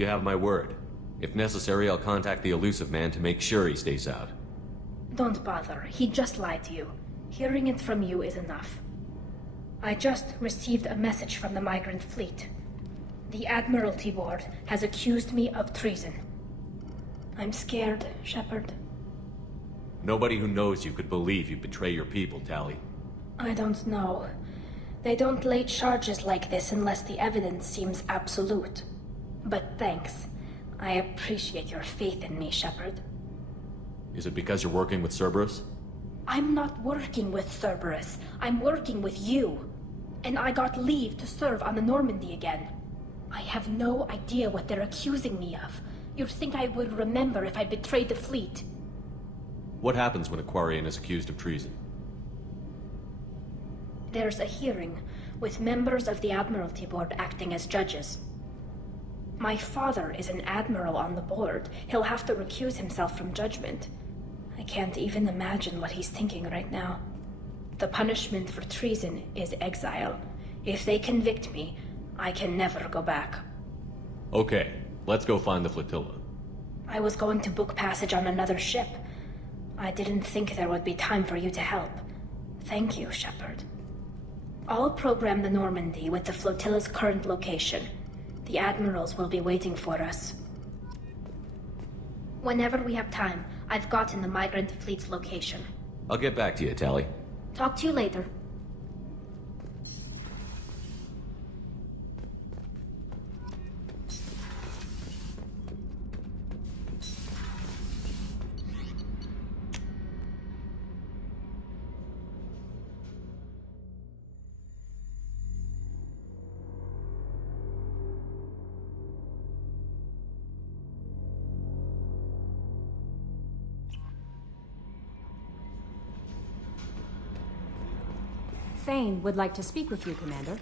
You have my word. If necessary, I'll contact the elusive man to make sure he stays out. Don't bother. He just lied to you. Hearing it from you is enough. I just received a message from the migrant fleet. The Admiralty Board has accused me of treason. I'm scared, Shepard. Nobody who knows you could believe you betray your people, Tali. I don't know. They don't lay charges like this unless the evidence seems absolute. But thanks. I appreciate your faith in me, Shepard. Is it because you're working with Cerberus? I'm not working with Cerberus. I'm working with you. And I got leave to serve on the Normandy again. I have no idea what they're accusing me of. You'd think I would remember if I betrayed the fleet. What happens when a Quarian is accused of treason? There's a hearing, with members of the Admiralty Board acting as judges. My father is an admiral on the board. He'll have to recuse himself from judgment. I can't even imagine what he's thinking right now. The punishment for treason is exile. If they convict me, I can never go back. Okay, let's go find the flotilla. I was going to book passage on another ship. I didn't think there would be time for you to help. Thank you, Shepard. I'll program the Normandy with the flotilla's current location. The admirals will be waiting for us. Whenever we have time, I've gotten the migrant fleet's location. I'll get back to you, Tali. Talk to you later. Thane would like to speak with you, Commander.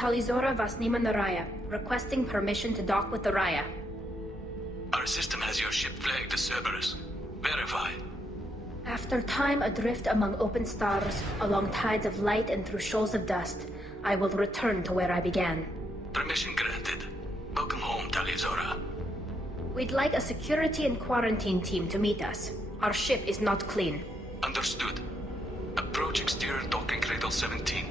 Talizora Vasnima Naraya, requesting permission to dock with the Raya. Our system has your ship flagged as Cerberus. Verify. After time adrift among open stars, along tides of light and through shoals of dust, I will return to where I began. Permission granted. Welcome home, Talizora. We'd like a security and quarantine team to meet us. Our ship is not clean. Understood. Approach exterior docking cradle 17.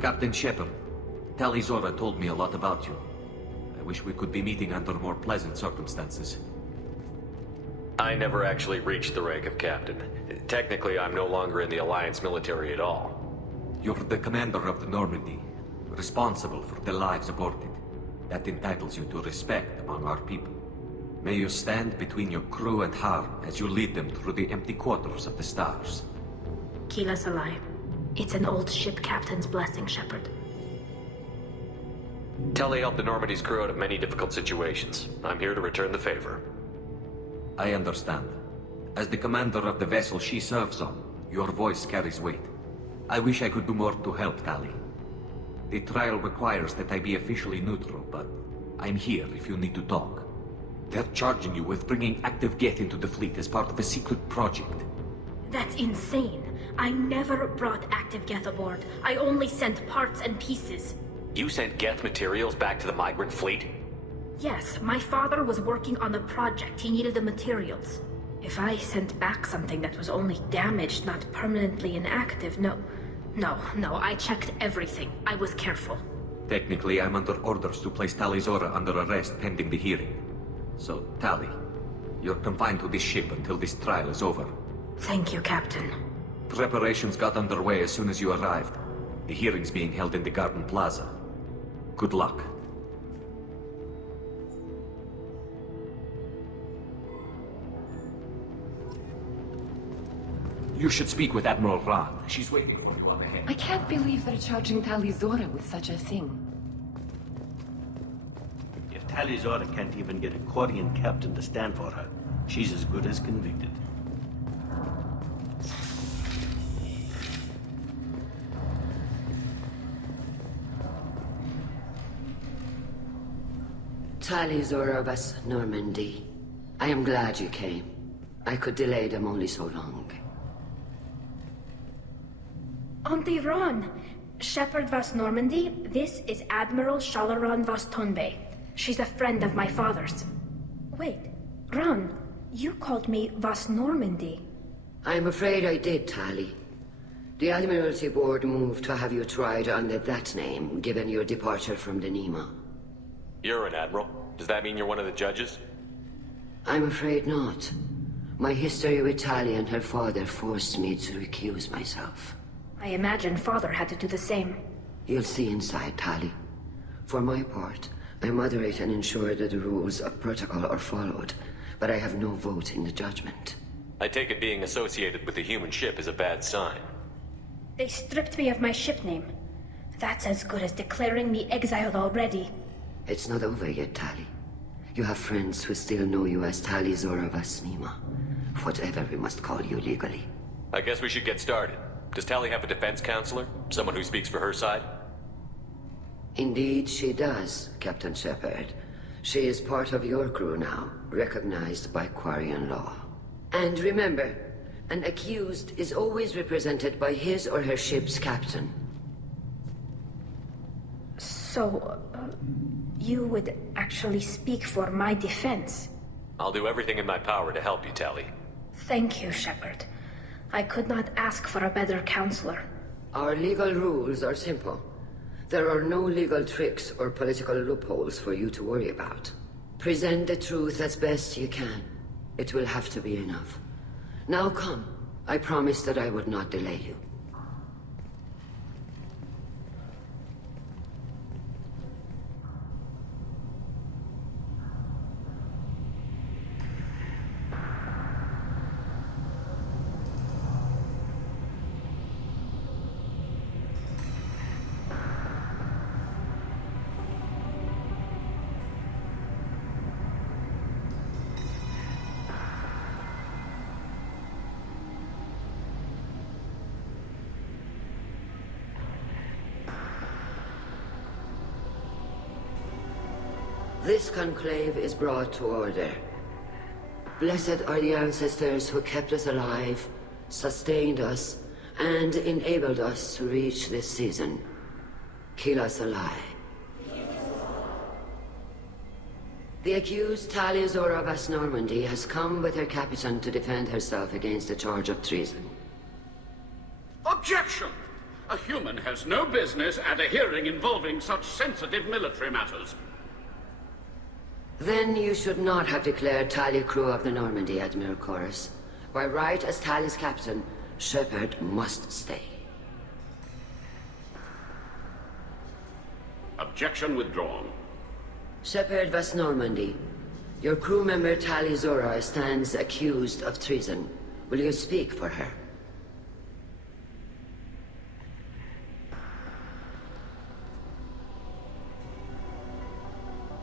Captain Shepard, Tali Zora told me a lot about you. I wish we could be meeting under more pleasant circumstances. I never actually reached the rank of captain. Technically, I'm no longer in the Alliance military at all. You're the commander of the Normandy, responsible for the lives aborted. That entitles you to respect among our people. May you stand between your crew and harm as you lead them through the empty quarters of the stars. Kila Salai. It's an old ship captain's blessing, Shepard. Tali helped the Normandy's crew out of many difficult situations. I'm here to return the favor. I understand. As the commander of the vessel she serves on, your voice carries weight. I wish I could do more to help Tali. The trial requires that I be officially neutral, but I'm here if you need to talk. They're charging you with bringing active Geth into the fleet as part of a secret project. That's insane. I never brought active Geth aboard. I only sent parts and pieces. You sent Geth materials back to the migrant fleet? Yes, my father was working on a project. He needed the materials. If I sent back something that was only damaged, not permanently inactive, no, I checked everything. I was careful. Technically, I'm under orders to place Tali Zora under arrest pending the hearing. So, Tali, you're confined to this ship until this trial is over. Thank you, Captain. Preparations got underway as soon as you arrived. The hearing's being held in the Garden Plaza. Good luck. You should speak with Admiral Ra. She's waiting for you up ahead. I can't believe they're charging Tali Zora with such a thing. If Tali Zora can't even get a Quarian captain to stand for her, she's as good as convicted. Tali Zora of us, Normandy. I am glad you came. I could delay them only so long. Auntie Ron! Shepard Vas Normandy, this is Admiral Shalaran Vas Tonbe. She's a friend of my father's. Wait, Ron, you called me Vas Normandy. I'm afraid I did, Tali. The Admiralty Board moved to have you tried under that name, given your departure from the Nima. You're an admiral. Does that mean you're one of the judges? I'm afraid not. My history with Tali and her father forced me to recuse myself. I imagine father had to do the same. You'll see inside, Tali. For my part, I moderate and ensure that the rules of protocol are followed, but I have no vote in the judgment. I take it being associated with the human ship is a bad sign. They stripped me of my ship name. That's as good as declaring me exiled already. It's not over yet, Tali. You have friends who still know you as Tali Zora Vas Nima. Whatever we must call you legally. I guess we should get started. Does Tali have a defense counselor? Someone who speaks for her side? Indeed, she does, Captain Shepard. She is part of your crew now, recognized by Quarian law. And remember, an accused is always represented by his or her ship's captain. So, you would actually speak for my defense? I'll do everything in my power to help you, Tali. Thank you, Shepard. I could not ask for a better counselor. Our legal rules are simple. There are no legal tricks or political loopholes for you to worry about. Present the truth as best you can. It will have to be enough. Now come. I promised that I would not delay you. This conclave is brought to order. Blessed are the ancestors who kept us alive, sustained us, and enabled us to reach this season. Kila Salai. The accused Tali Zora Vas Normandy has come with her captain to defend herself against a charge of treason. Objection! A human has no business at a hearing involving such sensitive military matters. Then you should not have declared Tali crew of the Normandy, Admiral Chorus. By right as Tali's captain, Shepard must stay. Objection withdrawn. Shepard West Normandy, your crew member Tali Zora stands accused of treason. Will you speak for her?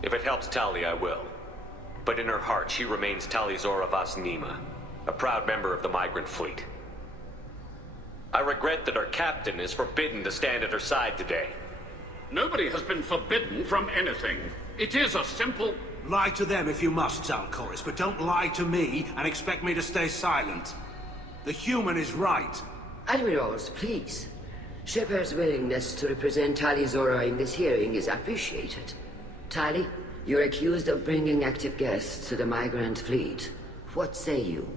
If it helps Tali, I will. But in her heart, she remains Tali Zora Vas Nima, a proud member of the migrant fleet. I regret that our captain is forbidden to stand at her side today. Nobody has been forbidden from anything. It is a simple... Lie to them if you must, Zalcoris, but don't lie to me and expect me to stay silent. The human is right. Admirals, please. Shepard's willingness to represent Tali Zora in this hearing is appreciated. Tali, you're accused of bringing active guests to the migrant fleet. What say you?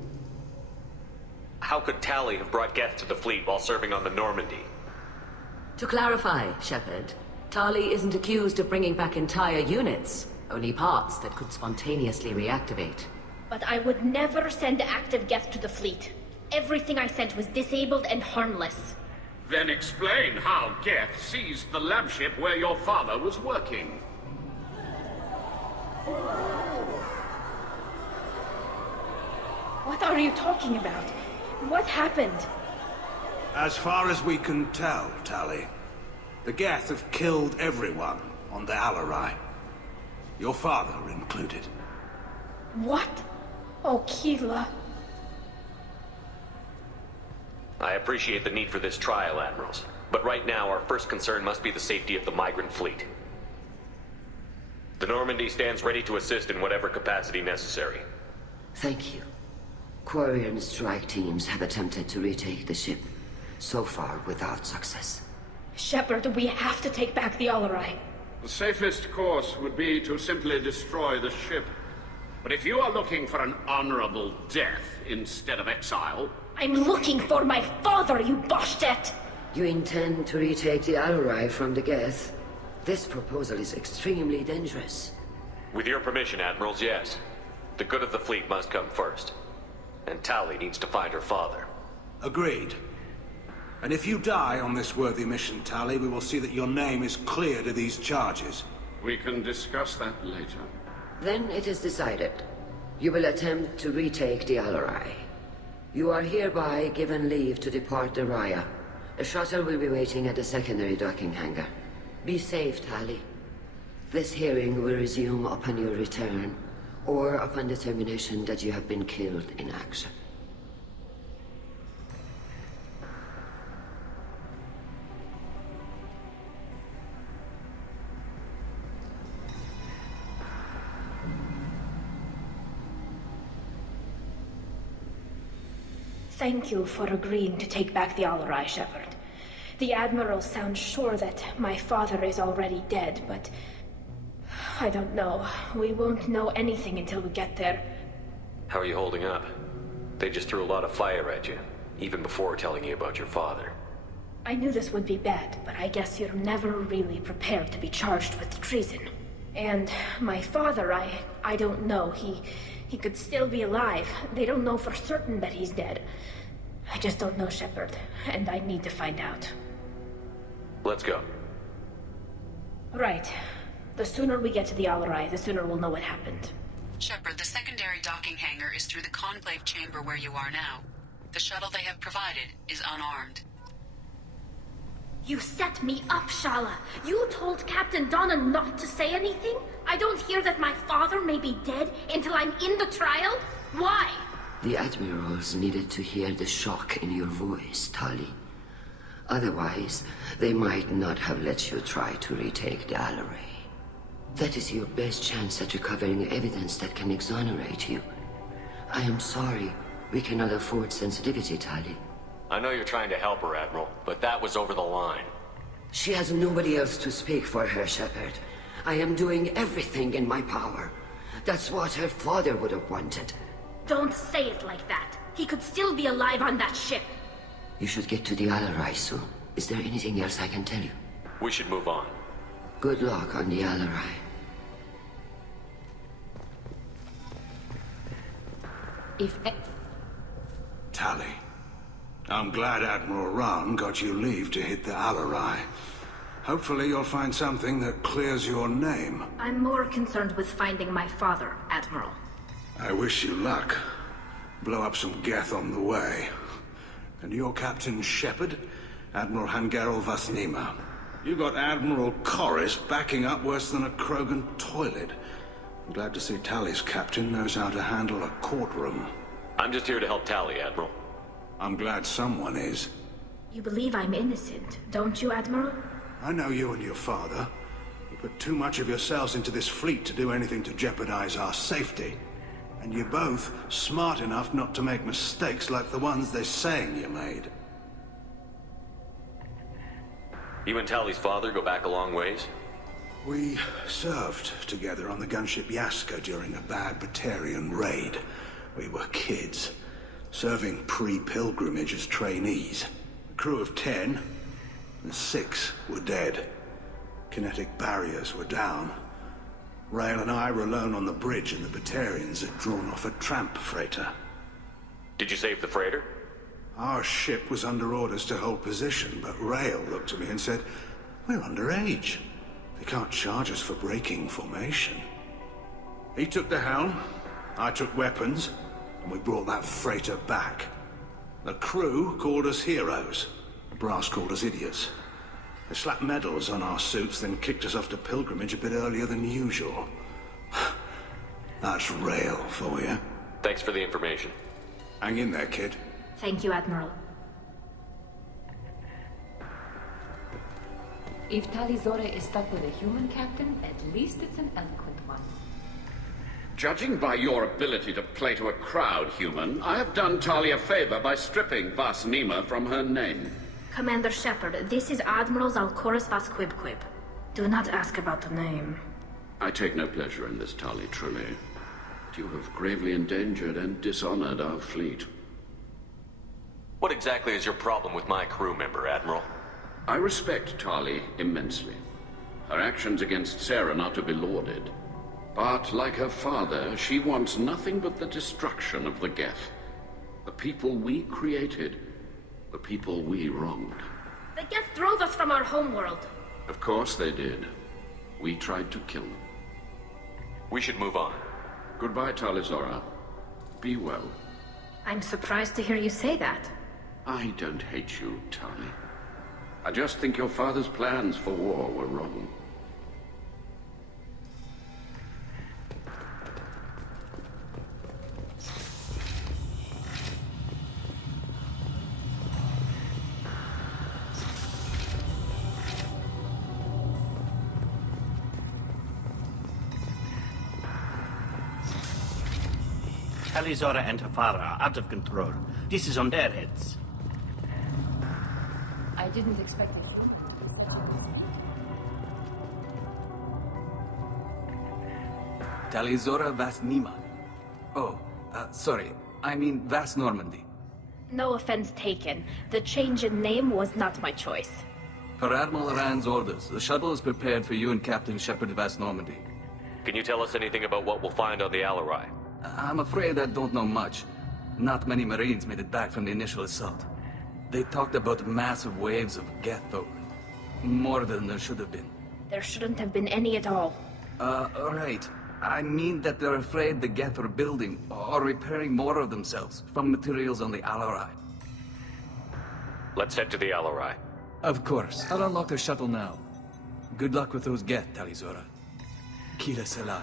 How could Tali have brought guests to the fleet while serving on the Normandy? To clarify, Shepard, Tali isn't accused of bringing back entire units, only parts that could spontaneously reactivate. But I would never send active guests to the fleet. Everything I sent was disabled and harmless. Then explain how Geth seized the lab ship where your father was working. What are you talking about? What happened? As far as we can tell, Tali, the Geth have killed everyone on the Alarai. Your father included. What? Oh, Keela. I appreciate the need for this trial, Admirals. But right now, our first concern must be the safety of the migrant fleet. The Normandy stands ready to assist in whatever capacity necessary. Thank you. Quarian strike teams have attempted to retake the ship, so far without success. Shepard, we have to take back the Alarai. The safest course would be to simply destroy the ship. But if you are looking for an honorable death instead of exile... I'm looking for my father, you Boshtet! You intend to retake the Alarai from the Geth? This proposal is extremely dangerous. With your permission, Admirals, yes. The good of the fleet must come first. And Tali needs to find her father. Agreed. And if you die on this worthy mission, Tali, we will see that your name is cleared of these charges. We can discuss that later. Then it is decided. You will attempt to retake the Alarai. You are hereby given leave to depart the Raya. A shuttle will be waiting at the secondary docking hangar. Be safe, Tali. This hearing will resume upon your return, or upon determination that you have been killed in action. Thank you for agreeing to take back the Alarai, Shepard. The Admiral sounds sure that my father is already dead, but... I don't know. We won't know anything until we get there. How are you holding up? They just threw a lot of fire at you, even before telling you about your father. I knew this would be bad, but I guess you're never really prepared to be charged with treason. And my father, I don't know. He could still be alive. They don't know for certain that he's dead. I just don't know, Shepard, and I need to find out. Let's go. Right. The sooner we get to the Alarai, the sooner we'll know what happened. Shepard, the secondary docking hangar is through the conclave chamber where you are now. The shuttle they have provided is unarmed. You set me up, Shala. You told Captain Donna not to say anything? I don't hear that my father may be dead until I'm in the trial? Why? The Admirals needed to hear the shock in your voice, Tali. Otherwise, they might not have let you try to retake the Alarai. That is your best chance at recovering evidence that can exonerate you. I am sorry. We cannot afford sensitivity, Tali. I know you're trying to help her, Admiral, but that was over the line. She has nobody else to speak for her, Shepard. I am doing everything in my power. That's what her father would have wanted. Don't say it like that. He could still be alive on that ship. You should get to the Alarai soon. Is there anything else I can tell you? We should move on. Good luck on the Alarai. Tali, I'm glad Admiral Rahn got you leave to hit the Alarai. Hopefully you'll find something that clears your name. I'm more concerned with finding my father, Admiral. I wish you luck. Blow up some Geth on the way. And your Captain Shepard? Admiral Hangarel Vasnima. You got Admiral Corris backing up worse than a Krogan toilet. I'm glad to see Tali's captain knows how to handle a courtroom. I'm just here to help Tali, Admiral. I'm glad someone is. You believe I'm innocent, don't you, Admiral? I know you and your father. You put too much of yourselves into this fleet to do anything to jeopardize our safety. And you're both smart enough not to make mistakes like the ones they're saying you made. You and Tali's father go back a long ways? We served together on the gunship Yaska during a bad Batarian raid. We were kids, serving pre-pilgrimage as trainees. A crew of 10, and 6 were dead. Kinetic barriers were down. Rail and I were alone on the bridge, and the Batarians had drawn off a tramp freighter. Did you save the freighter? Our ship was under orders to hold position, but Rail looked at me and said, "We're underage. They can't charge us for breaking formation." He took the helm, I took weapons, and we brought that freighter back. The crew called us heroes. The brass called us idiots. They slapped medals on our suits, then kicked us off to pilgrimage a bit earlier than usual. That's Rail for you. Thanks for the information. Hang in there, kid. Thank you, Admiral. If Tali Zora is stuck with a human captain, at least it's an eloquent one. Judging by your ability to play to a crowd, human, I have done Tali a favor by stripping Vasnima from her name. Commander Shepard, this is Admiral Zalkoris Vasquibquib. Do not ask about the name. I take no pleasure in this, Tali, truly. But you have gravely endangered and dishonored our fleet. What exactly is your problem with my crew member, Admiral? I respect Tali immensely. Her actions against Sarah are to be lauded. But, like her father, she wants nothing but the destruction of the Geth. The people we created. The people we wronged. The Geth drove us from our homeworld. Of course they did. We tried to kill them. We should move on. Goodbye, Tali Zora. Be well. I'm surprised to hear you say that. I don't hate you, Tali. I just think your father's plans for war were wrong. Tali Zora and her father are out of control. This is on their heads. I didn't expect a human. Tali Zora Vasnima. Oh, sorry. I mean Vas Normandy. No offense taken. The change in name was not my choice. Per Admiral Rand's orders, the shuttle is prepared for you and Captain Shepard Vas Normandy. Can you tell us anything about what we'll find on the Alarai? I'm afraid I don't know much. Not many Marines made it back from the initial assault. They talked about massive waves of Geth, though. More than there should have been. There shouldn't have been any at all. Right. I mean that they're afraid the Geth are building or repairing more of themselves from materials on the Alarai. Let's head to the Alarai. Of course. I'll unlock the shuttle now. Good luck with those Geth, Tali Zora. Kila Selai.